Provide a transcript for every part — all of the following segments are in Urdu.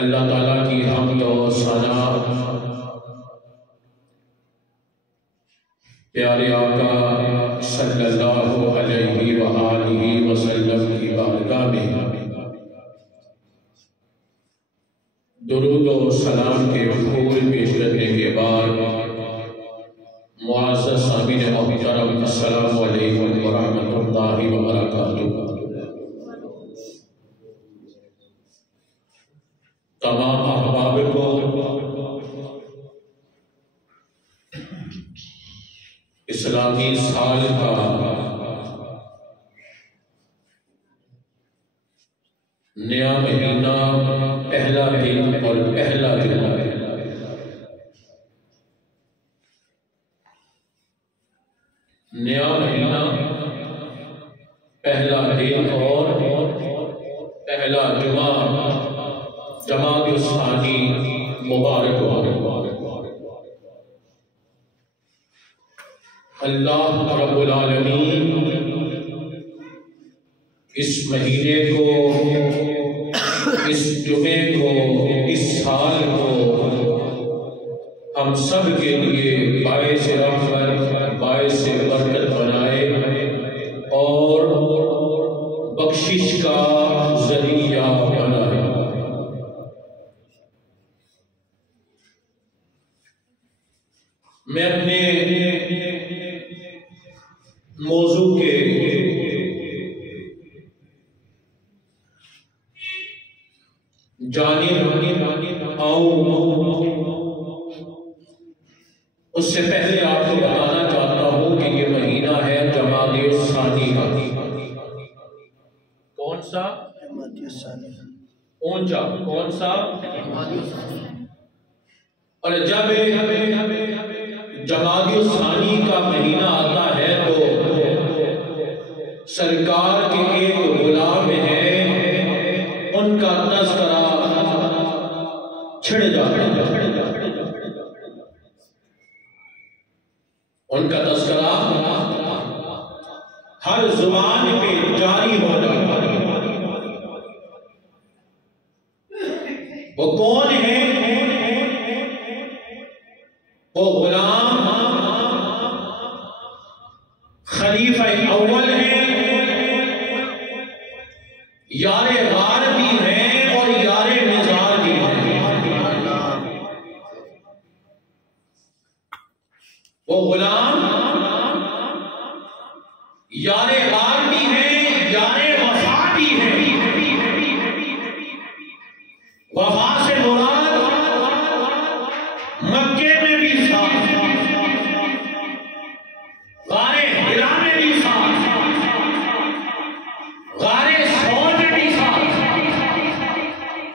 اللہ تعالیٰ کی حمد و ثنا پیارے آقا صلی اللہ علیہ وآلہ وسلم کی بارگاہ میں درود و سلام کے پھول پیش کرنے کے بعد معزز سامعین محترم السلام علیکم ورحمۃ اللہ وبرکاتہ۔ تمام احباب کو اسلامی سال کا نیا مہینہ پہلا دن اور پہلا دن نیا مہینہ پہلا دن اور پہلا جماعت الثانی مبارک ہو۔ اللہ رب العالمین اس مہینے کو، اس جمعے کو، اس سال کو ہم سب کے لیے باعث رحمت، باعث برکت بنائے اور بخشش کا ذریعہ بنائے۔ میں اپنے موضوع کے جانب آؤں اس سے پہلے آپ کو بتانا چاہتا ہوں کہ یہ مہینہ ہے جمادی الثانی کا۔ کون سا؟ اونچا کون سا؟ اور جب جمادی الثانی کا مہینہ آتا ہے تو سرکار کے ایک غلام ہیں، ان کا تذکرہ چھڑ جاتا ہے، ان کا تذکرہ ہر زبان پہ جاری ہو جاتا ہے۔ وہ کون ہے؟ وہ غلام خلیفہ اول ہے، یار غار بھی ہیں اور یار مزار بھی ہیں۔ وہ غلام یار غار بھی ہیں، یار وفا بھی ہیں۔ وفا سے مراد مکے میں بھی ساتھ، غار ہرا میں بھی ساتھ، غار سور میں بھی ساتھ،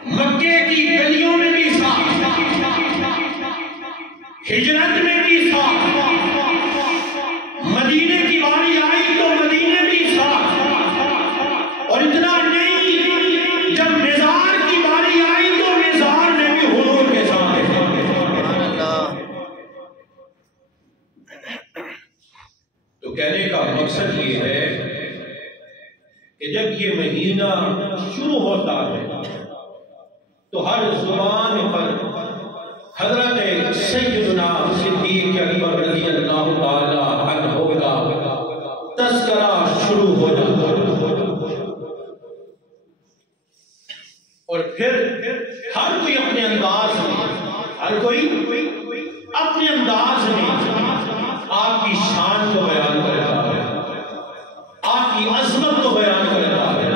مکے کی گلیوں میں بھی ساتھ، ہجرت میں بھی ساتھ، مدینے کی باری آئی تو مدینے بھی ساتھ، اور اتنا نہیں، جب مزار کی باری آئی تو مزار میں بھی حضور کے ساتھ۔ تو کہنے کا مقصد یہ ہے کہ جب یہ مہینہ شروع ہوتا ہے تو ہر زبان پر حضرت سیدنا صدیق اکبر رضی اللہ تعالی عنہ کا تذکرہ شروع ہو جاتا ہے، اور پھر ہر کوئی اپنے انداز میں، ہر کوئی اپنے انداز میں آپ کی شان کو بیان کرتا ہے، آپ کی عظمت کو بیان کرتا ہے،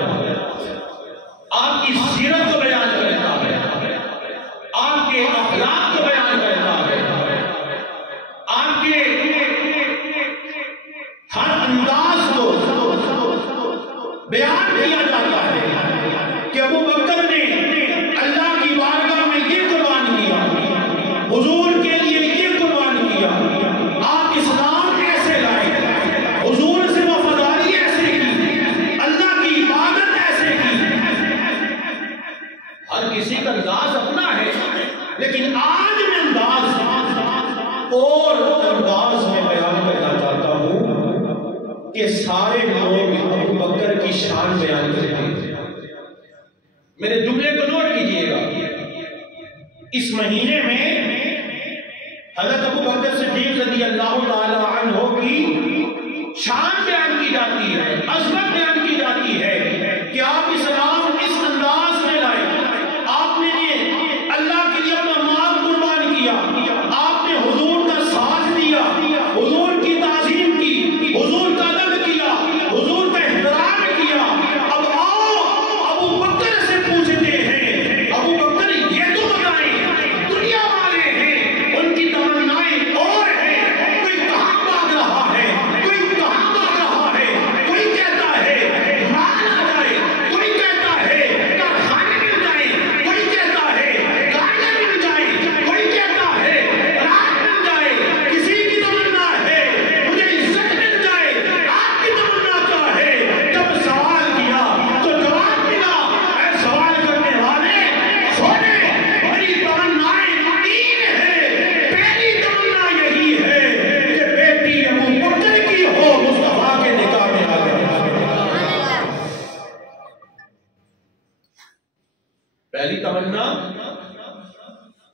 آپ کی سیرت کو بیان کرتا ہے، آپ کے اخلاق کو بیان کرتا ہے، آپ کے ہر انداز کو بیان کیا جاتا ہے کہ ابو بکر نے اللہ کی بارگاہ میں یہ قربان کیا، حضور کے لیے یہ قربان کیا، آپ اسلام ایسے لائے، حضور سے وفاداری ایسے کی، اللہ کی عبادت ایسے کی۔ ہر کسی کا انداز اپنا ہے، لیکن آج میں انداز اور انداز میں بیان کرنا چاہتا ہوں کہ سارے لوگ ابو بکر کی شان بیان کرتے ہیں۔ میرے جملے کو نوٹ کیجئے گا، اس مہینے میں حضرت ابو بکر صدیق رضی اللہ تعالی عنہ کی شان بیان کی جاتی ہے، عظمت بیان کی جاتی ہے کہ آپ اسلام اس انداز میں لائے، آپ نے اللہ کے لیے اپنا مال قربان کیا، آپ نے حضور کا ساتھ دیا، حضور کی تعظیم کی، حضور کا ادب کیا، حضور کا احترام کیا۔ اب آؤ ابو بکر سے پوچھتے ہیں، ابو بکر یہ تو بتائیں، دنیا والے ہیں ان کی تمنائیں اور ہیں، کوئی کہاں بھاگ رہا ہے، کوئی کہاں بھاگ رہا ہے، کوئی کہتا ہے مال آ جائے، کوئی کہتا ہے کارخانے مل جائے، کوئی کہتا ہے گاڑیاں مل جائیں، کوئی کہتا ہے رات مل جائے، کسی کی تمنا ہے مجھے عزت مل جائے، آپ کی تمنا کیا ہے؟ جب سوال کیا تو جواب ملا، اے سوال کرنے والے سونے، میری تمنائیں تین ہیں، پہلی تمنا یہی ہے کہ بیٹی ابو بکر کی ہو، مصطفیٰ کے نکاح میں آ جائے۔ پہلی تمنا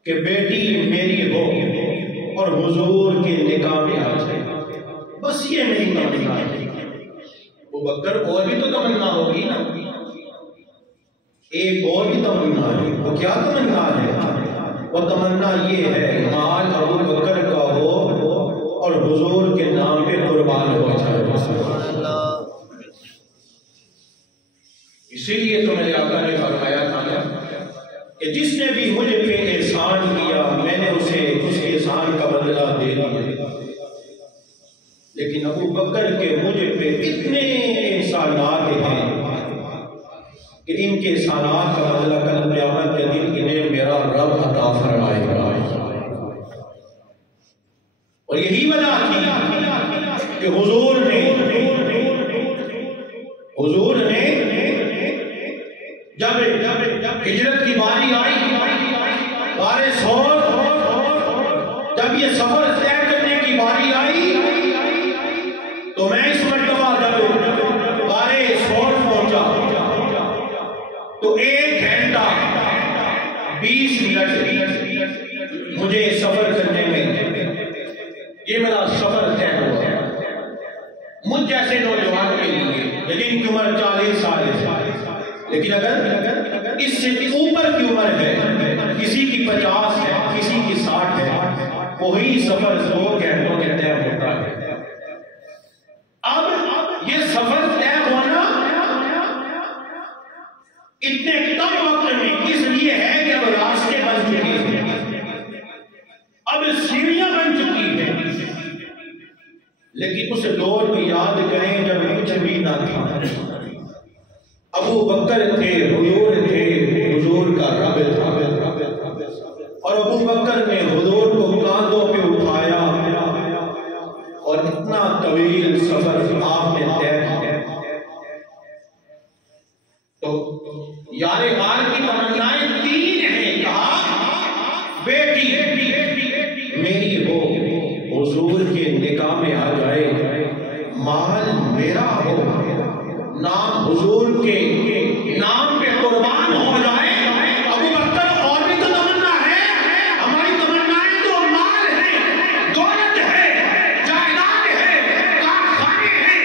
کہ بیٹی میری ہو اور حضور کے نکاح میں آ جائے، بس یہ میری تمنا ہے۔ ابو بکر اور بھی تو تمنا ہوگی نا، ایک اور بھی تمنا ہے، وہ کیا تمنا ہے؟ وہ تمنا یہ ہے مال ابو بکر کا ہو اور حضور کے نام پہ قربان ہو جائے۔ اسی لیے تو میرے آقا نے فرمایا تھا نا کہ جس نے بھی مجھے پہ احسان کیا میں نے اسے اس احسان کا بدلہ دے دیا، لیکن ابو بکر کے مجھے پہ اتنے احسانات ہیں کہ ان کے احسانات کا بدلہ کل قیامت کے دن انہیں میرا رب عطا فرمائے گا۔ اور یہی وجہ تھی کہ حضور نے جب ہجرت کی باری آئی، بارے سور، جب یہ سفر طے کرنے کی باری آئی تو میں اس مرتبہ جب بارے سور پہنچا تو 1 گھنٹہ 20 منٹ مجھے سفر کرنے میں، یہ میرا سفر طے ہوا۔ مجھ جیسے نوجوان کے لیے جن کی عمر 40 سال ہے، لیکن اگر اس سے اوپر کی عمر ہے، کسی کی 50 ہے، کسی کی 60 ہے، وہی سفر 2 گھنٹوں کے طے ہوتا ہے۔ اب یہ سفر طے ہونا اتنے کم وقت میں اس لیے ہے کہ اب راستے بن چکے ہیں، اب سیڑھیاں بن چکی ہیں، لیکن اس دور کو یاد کریں جب کچھ بھی نہ تھا۔ ابو بکر تھے، حضور کا رب تھا، اور ابو بکر نے حضور کو کاندھوں پہ اٹھایا اور اتنا طویل سفر آپ نے طے کیا۔ تو یار غار کی تمنائیں 3 ہیں، کہا بیٹی میری ہو، حضور کے نکاح میں آ جائے، مال میرا ہو، نام حضور کے نام پہ قربان ہو جائے۔ ابو بکر اور بھی تو تمنا ہے، ہماری تمنائیں تو مال ہے، دولت ہے، جائیداد ہے، کارخانے ہیں،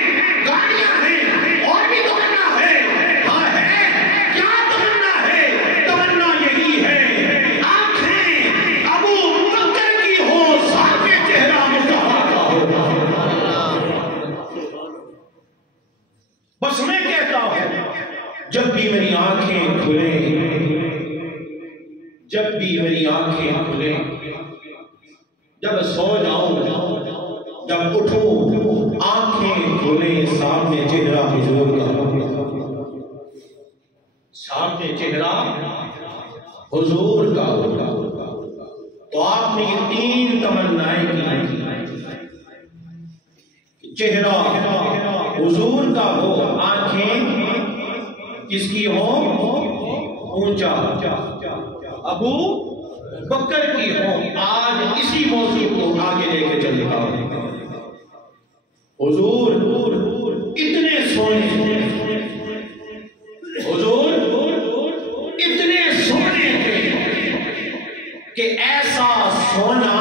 گاڑیاں ہیں، اور بھی تمنا ہے۔ ہاں ہے، کیا تمنا ہے؟ تمنا یہی ہے آنکھیں ابو بکر کی ہو، سامنے چہرہ مصطفیٰ کا ہو۔ بس میں کہتا ہوں جب بھی میری آنکھیں کھلیں، جب بھی میری آنکھیں کھلیں، جب سو جاؤں، جب اٹھوں، آنکھیں کھلیں، سامنے چہرہ حضور کا ہو، سامنے چہرہ حضور کا ہو۔ تو آپ نے یہ 3 تمنائیں کی، چہرہ حضور کا ہو، آنکھیں کس کی ہو؟ اونچا ابو بکر کی ہو۔ آج اسی موضوع کو آگے لے کے چلتا ہوں۔ حضور اتنے سونے، حضور اتنے سونے تھے کہ ایسا سونا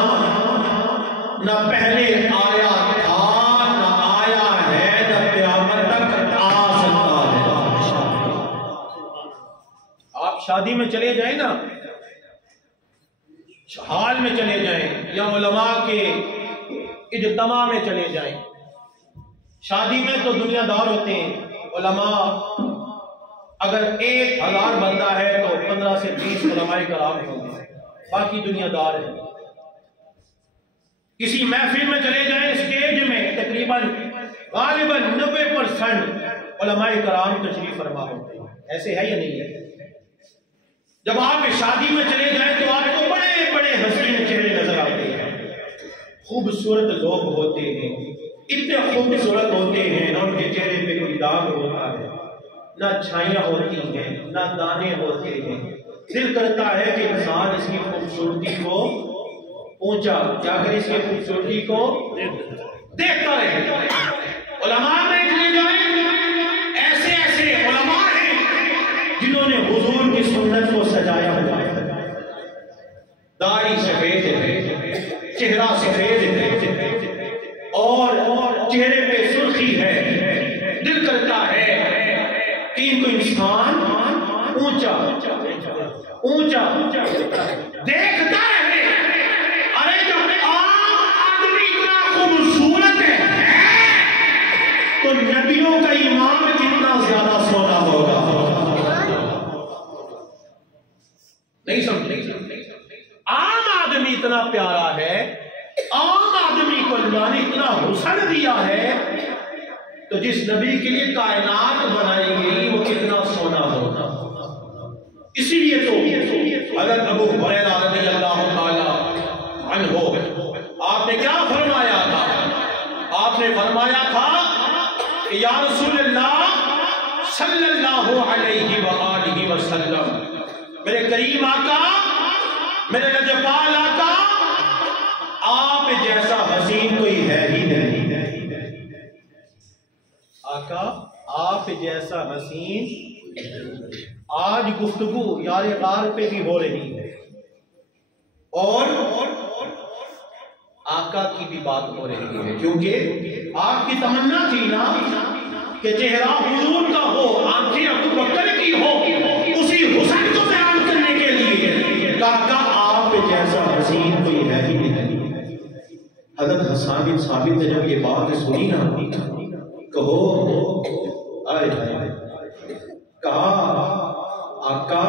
نہ پہلے آیا تھا، نہ آیا ہے، نہ قیامت تک آ سکتا ہے۔ آپ شادی میں چلے جائیں نا، حال میں چلے جائیں یا علماء کے اجتماع میں چلے جائیں، شادی میں تو دنیا دار ہوتے ہیں علماء، اگر 1000 بندہ ہے تو 15 سے 20 علماء کرام ہوں گے، باقی دنیا دار ہے۔ کسی محفل میں چلے جائیں، اسٹیج میں تقریباً غالباً 90% علماء کرام تشریف فرما ہوتے ہیں، ایسے ہے یا نہیں ہے؟ جب آپ شادی میں چلے جائیں تو آپ کو بڑے بڑے حسین چہرے نظر آتے ہیں، خوبصورت لوگ ہوتے ہیں، اتنے خوبصورت ہوتے ہیں، نہ ان کے چہرے پہ کوئی داغ ہوتا ہے، نہ چھائیاں ہوتی ہیں، نہ دانے ہوتے ہیں۔ دل کرتا ہے کہ انسان اس کی خوبصورتی کو اونچا کیا کرے، اس کی خوبصورتی کو دیکھتا رہے۔ علماء میں چلے جائیں، ایسے ایسے علماء ہیں جنہوں نے حضور کی سنت کو سجایا ہوا ہے، داڑھی سفید ہے، چہرہ سفید ہے، اور چہرے پہ سرخی ہے۔ دل کرتا ہے کہ ان کو انسان اونچا اونچا دیکھتا ہے۔ ارے جب عام آدمی اتنا خوبصورت ہے تو نبیوں کا امام کتنا زیادہ سونا ہوگا؟ نہیں سمجھ، عام آدمی اتنا پیارا ہے، عام آدمی کو اللہ نے اتنا حسن دیا ہے، تو جس نبی کے لیے کائنات بنائی گئی وہ کتنا سونا ہوگا۔ اسی لیے تو حضرت ابو ہریرہ رضی اللہ تعالی عنہ آپ نے کیا فرمایا تھا؟ آپ نے فرمایا تھا کہ یا رسول اللہ صلی اللہ علیہ وآلہ وسلم، میرے کریم آقا، میرے لجپال آقا، آپ جیسا حسین کوئی ہے ہی نہیں۔ آقا آپ جیسا حسین، آج گفتگو یار غار پہ بھی ہو رہی ہے اور آقا کی بھی بات ہو رہی ہے، کیونکہ آپ کی تمنا تھی نا کہ چہرہ حضور کا ہو، آنکھیں ابو بکر کی ہو، اسی حسن کو بیان کرنے کے لیے آقا آپ جیسا حسین کوئی ہے ہی نہیں۔ حضرت حسان بن ثابت نے جب یہ بات سنی نا، کہو آئے کہا آقا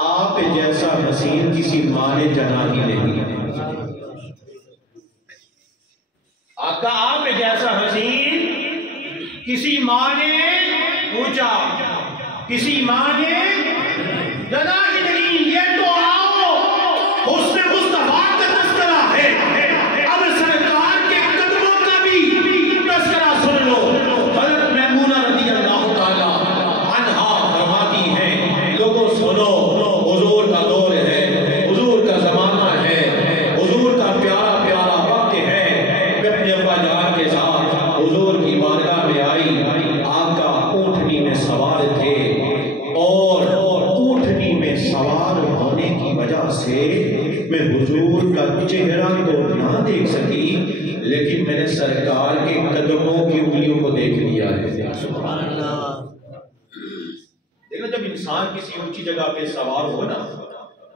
آپ جیسا حسین کسی ماں نے جنا ہی نہیں۔ آقا آپ جیسا حسین کسی ماں نے پوچھا، کسی ماں نے جنا ہی نہیں۔ یہ تو آؤ حسن مصطفیٰ کا تذکرہ ہے، اب سرکار کے قدموں کا بھی تذکرہ سن لو۔ حضرت میمونہ رضی اللہ تعالی عنہا فرماتی ہیں، لوگوں سنو، حضور کا دور ہے، حضور کا زمانہ ہے، حضور کا پیارا پیارا وقت ہے۔ میں اپنے ابا جان کے ساتھ حضور کی بارگاہ میں آئی، آقا اونٹنی میں سوار تھے، اور اونٹنی میں سوار ہونے کی وجہ سے میں حضور کا چہرہ تو نہ دیکھ سکی، لیکن میں نے سرکار کے قدموں کی انگلیوں کو دیکھ لیا ہے۔ سبحان اللہ۔ دیکھنا، جب انسان کسی اونچی جگہ پہ سوار ہو نا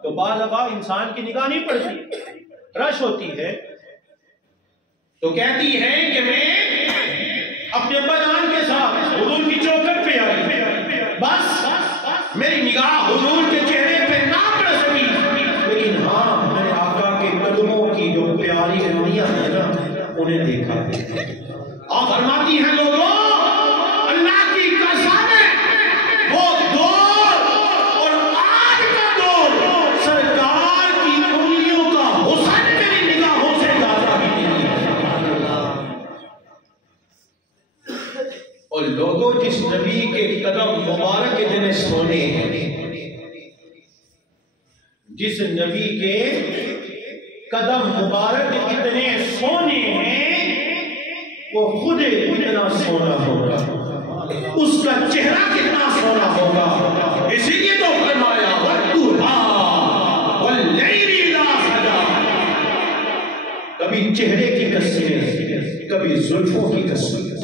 تو بعض دفعہ انسان کی نگاہ نہیں پڑتی، رش ہوتی ہے، تو کہتی ہے کہ میں اپنے ابا جان کے ساتھ حضور کی چوکھٹ پہ آئی، بس میری نگاہ حضور کے چہرے پہ نہ پڑ سکی، لیکن ہاں میں نے آقا کے قدموں کی جو پیاری انگلیاں ہیں نا انہیں دیکھا ہے۔ آپ فرماتی ہیں لوگوں، اللہ کی قسم ہے، وہ دور اور آج کا دور سرکار کی انگلیوں کا حسن میری نگاہوں سے زیادہ ہی نہیں ہے۔ اور لوگوں جس نبی کے قدم مبارک اتنے سونے ہیں، جس نبی کے قدم مبارک اتنے سونے ہیں، وہ خود اتنا سونا ہوگا، اس کا چہرہ کتنا سونا ہوگا۔ اسی لیے تو فرمایا وَالضُّحَىٰ وَاللَّيْلِ کبھی چہرے کی قسمیں، کبھی زلفوں کی قسمیں،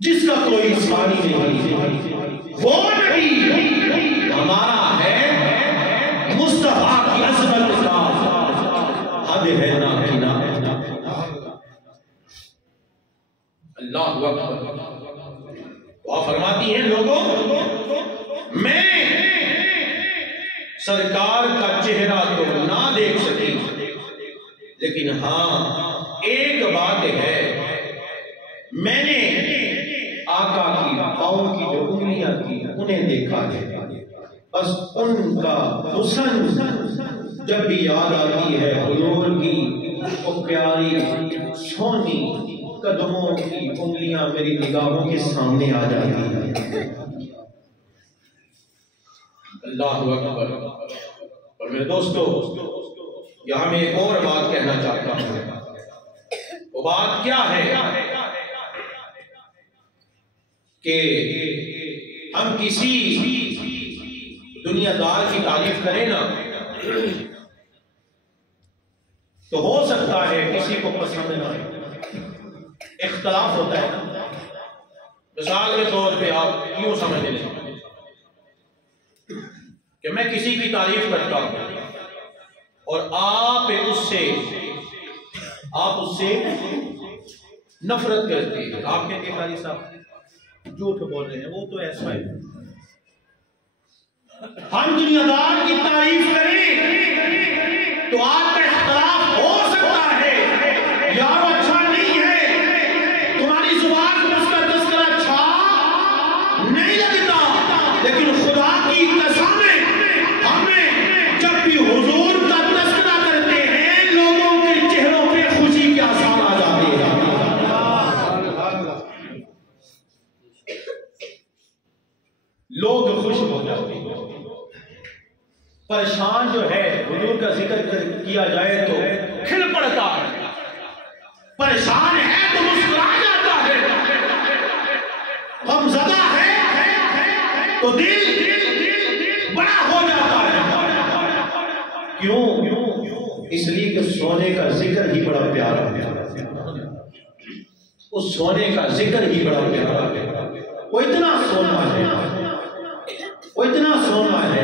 جس کا کوئی ثانی نہیں وہ نبی ہمارا ہے، مصطفیٰ کی عظمت کا حد ہے نا کنا۔ اللہ اکبر۔ وہ فرماتی ہیں لوگوں میں سرکار کا چہرہ تو نہ دیکھ سکی، لیکن ہاں ایک بات ہے، میں نے آقا کی پاؤں کی جو انگلیاں تھی انہیں دیکھا ہے، بس ان کا حسن جب بھی یاد آتی ہے حضور کی وہ پیاری سونی قدموں کی انگلیاں میری نگاہوں کے سامنے آ جاتی ہیں۔ اللہ اکبر۔ اور میرے دوستو یہاں میں ایک اور بات کہنا چاہتا ہوں، وہ بات کیا ہے کہ ہم کسی دنیا دار کی تعریف کریں نا تو ہو سکتا ہے کسی کو پسند نہ آئے، اختلاف ہوتا ہے نا۔ مثال کے طور پہ آپ یوں سمجھ لیں کہ میں کسی کی تعریف کرتا ہوں اور آپ اس سے نفرت کرتے ہیں، آپ کہتے ہیں قاری صاحب جھوٹ بول رہے ہیں، وہ تو ایسا ہے۔ ہم دنیا دار کی تعریف کریں تو آپ کا اختلاف ہو سکتا ہے، یار وہ اچھا نہیں ہے، تمہاری زبان میں اس کا تذکرہ اچھا نہیں لگتا، لیکن خدا کی قسم ہمیں جب بھی حضور کا تذکرہ کرتے ہیں لوگوں کے چہروں پہ خوشی کے آثار آ جاتے ہیں۔ لوگ خوش ہو جاتے ہیں۔ پریشان جو ہے حضور کا ذکر کیا جائے تو کھل پڑتا ہے، پریشان ہے تو مسکرا جاتا ہے، غمزدہ ہے تو دل بڑا ہو جاتا ہے۔ کیوں؟ اس لیے کہ سونے کا ذکر ہی بڑا پیارا ہے، اس سونے کا ذکر ہی بڑا پیارا ہے۔ وہ اتنا سونا ہے، وہ اتنا سونا ہے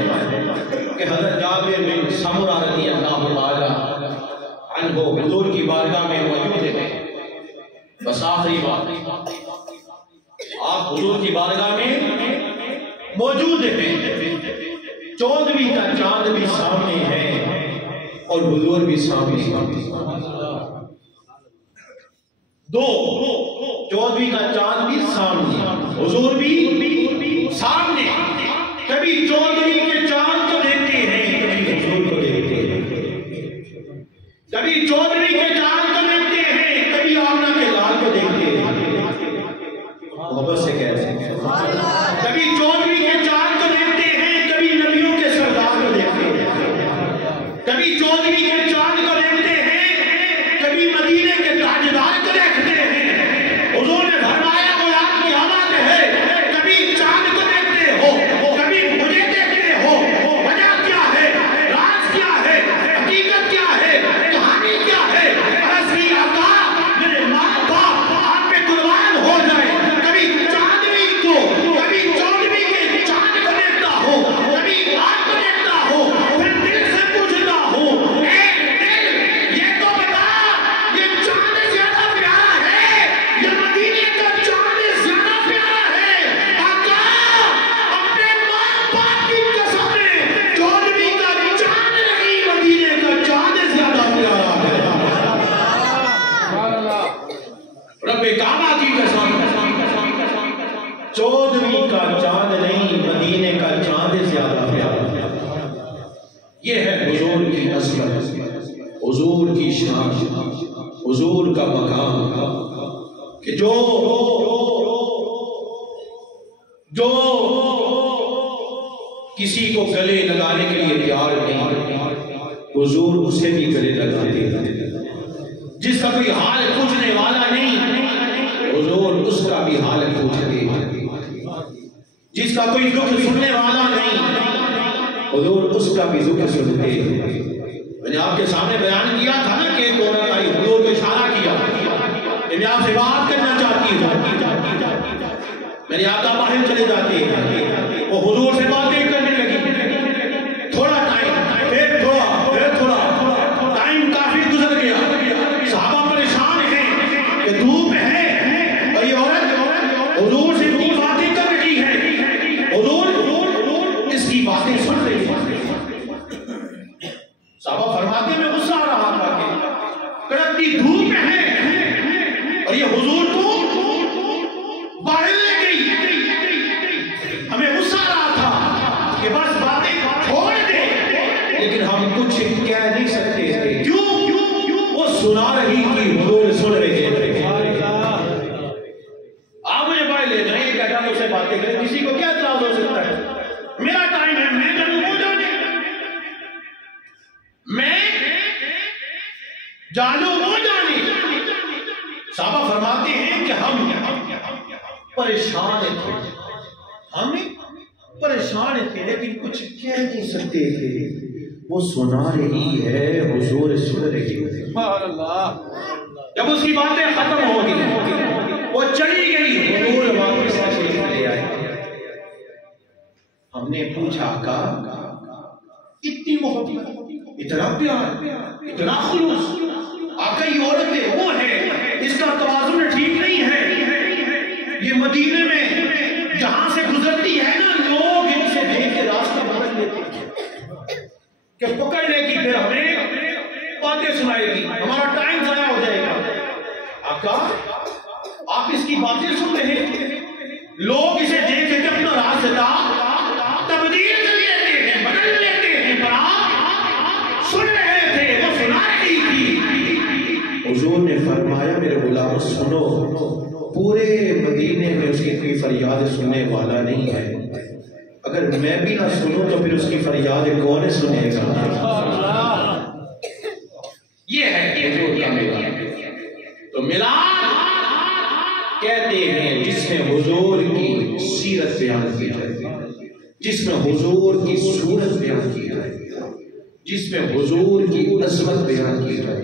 کہ حضرت جابر بن سمرہ رضی اللہ تعالی عنہ حضور کی بارگاہ میں موجود ہیں۔ بس آخری بات، آپ حضور کی بارگاہ میں موجود ہیں، 14ویں کا چاند بھی سامنے ہے اور حضور بھی سامنے ہیں۔ 14ویں کا چاند بھی سامنے، حضور بھی سامنے۔ کبھی 14ویں کے چاند کو دیکھتے ہیں، کبھی حضور کو دیکھتے ہیں، کبھی 14ویں کے چاند کو دیکھتے ہیں، کبھی آمنہ کے لال کو دیکھتے ہیں۔ محبت سے کہتے ہیں کبھی 14ویں کے چاند کو دیکھتے ہیں، کبھی نبیوں کے سردار کو دیکھتے ہیں، کبھی 14ویں کے چاند کو دیکھتے ہیں، کبھی مدینے کے تاجدار کو دیکھتے ہیں۔ حضور نے فرمایا وہ آپ کی آمد ہے، کبھی چاند کو دیکھتے ہو، کبھی مجھے دیکھتے ہو، وجہ کیا ہے، راز کیا ہے، حقیقت کیا ہے، کہانی کیا ہے؟ عرضی آقا میرے ماں باپ آپ پہ قربان ہو جائے، کبھی چاندویں کو، کبھی 14ویں کے چاند کو دیکھتا ہو، کبھی آپ کو دیکھتا ہو، پھر دل سے پوچھتا ہوں اے دل یہ تو بتا یہ چاند زیادہ پیارا ہے یا مدینے کا چاند زیادہ پیارا ہے؟ آقا اپنے ماں باپ کی قسم ہے 14ویں کا چاند نہیں مدینے کا چاند زیادہ پیارا ہے۔ رب کعبہ کی قسم 14ویں کا چاند نہیں مدینے کا چاند زیادہ پیارا ہے۔ یہ ہے حضور کی عظمت، حضور کی شان، حضور کا مقام کہ جو کسی کو گلے لگانے کے لیے تیار نہیں، حضور اسے بھی گلے لگاتے ہیں۔ جس کا کوئی حال پوچھنے والا نہیں، حضور اس کا بھی حال پوچھتے ہیں۔ جس کا کوئی دکھ سننے والا نہیں، حضور اس کا بھی دکھ سنتے ہیں۔ میں نے آپ کے سامنے بیان کیا تھا نا کہ ایک عورت آئی حضور کو اشارہ کیا کہ میں آپ سے بات کرنا چاہتی ہوں. میں نے آقا باہر چلے جاتے ہیں، وہ حضور سے باتیں کرنے لگی. تھوڑا ٹائم، پھر تھوڑا ٹائم کافی گزر گیا. صحابہ پریشان ہیں کہ دھوپ ہے اور یہ عورت حضور سے اتنی باتیں کر رہی ہے، حضور اس کی باتیں سن رہی ہے. صحابہ فرماتے میں غصہ آ رہا تھا کہ کڑکتی دھوپ میں ہے اور یہ حضور کو باہر لے گئی. ہمیں غصہ آ رہا تھا کہ بس باتیں چھوڑ دے، لیکن ہم کچھ کہہ نہیں سکتے تھے. کیوں؟ وہ سنا رہی تھی، حضور سن رہے تھے. آپ مجھے باہر لے جائیں، ایک گھنٹہ مجھ سے باتیں کریں، کسی کو کیا اعتراض ہو سکتا ہے؟ میرا ٹائم ہے، میں جانوں وہ جانے، میں جانو وہ جانے. صحابہ فرماتے ہیں کہ ہم پریشان تھے، لیکن کچھ کہہ نہیں سکتے تھے. وہ سنا رہی ہے، حضور سن رہی ہے. جب اس کی باتیں ختم ہو گئی، وہ چلی گئی، حضور واپس تشریف لے آئے. ہم نے پوچھا آقا اتنی محبت، اتنا پیار، اتنا خلوص، آقا یہ عورت وہ ہے، اس کا توازن ٹھیک نہیں ہے. یہ مدینے میں جہاں سے گزرتی ہے نا، لوگ ان سے دیکھ کے راستہ بدل لیتے ہیں کہ پکڑ لے گی، پھر ہمیں باتیں سنائے گی، ہمارا ٹائم ضائع ہو جائے گا. آقا آپ اس کی باتیں سن رہے ہیں، لوگ اسے دیکھ کے اپنا راستہ تبدیل کر لیتے ہیں، بدل لیتے ہیں، پر آپ سن رہے تھے، وہ سنا رہی تھی. حضور نے فرمایا میرے غلام سنو، پورے مدینے میں اس کی کوئی فریاد سننے والا نہیں ہے. اگر میں بھی نہ سنوں تو پھر اس کی فریاد کون سنے گا؟ یہ ہے حضور کا میلاد. تو میلاد کہتے ہیں جس میں حضور کی سیرت بیان کی جائے، جس میں حضور کی صورت بیان کی جائے، جس میں حضور کی عظمت بیان کی جائے،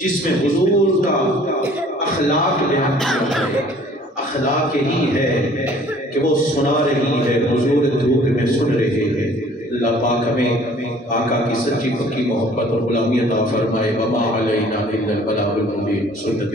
جس میں حضور کا اخلاق بیان کیا جائے. اخلاق یہی ہے کہ وہ سنا رہی ہے، حضور دھوپ میں سن رہے ہیں. اللہ پاک ہمیں آقا کی سچی پکی محبت اور غلامی عطا فرمائے. وما علینا الا البلاغ المبین. سنت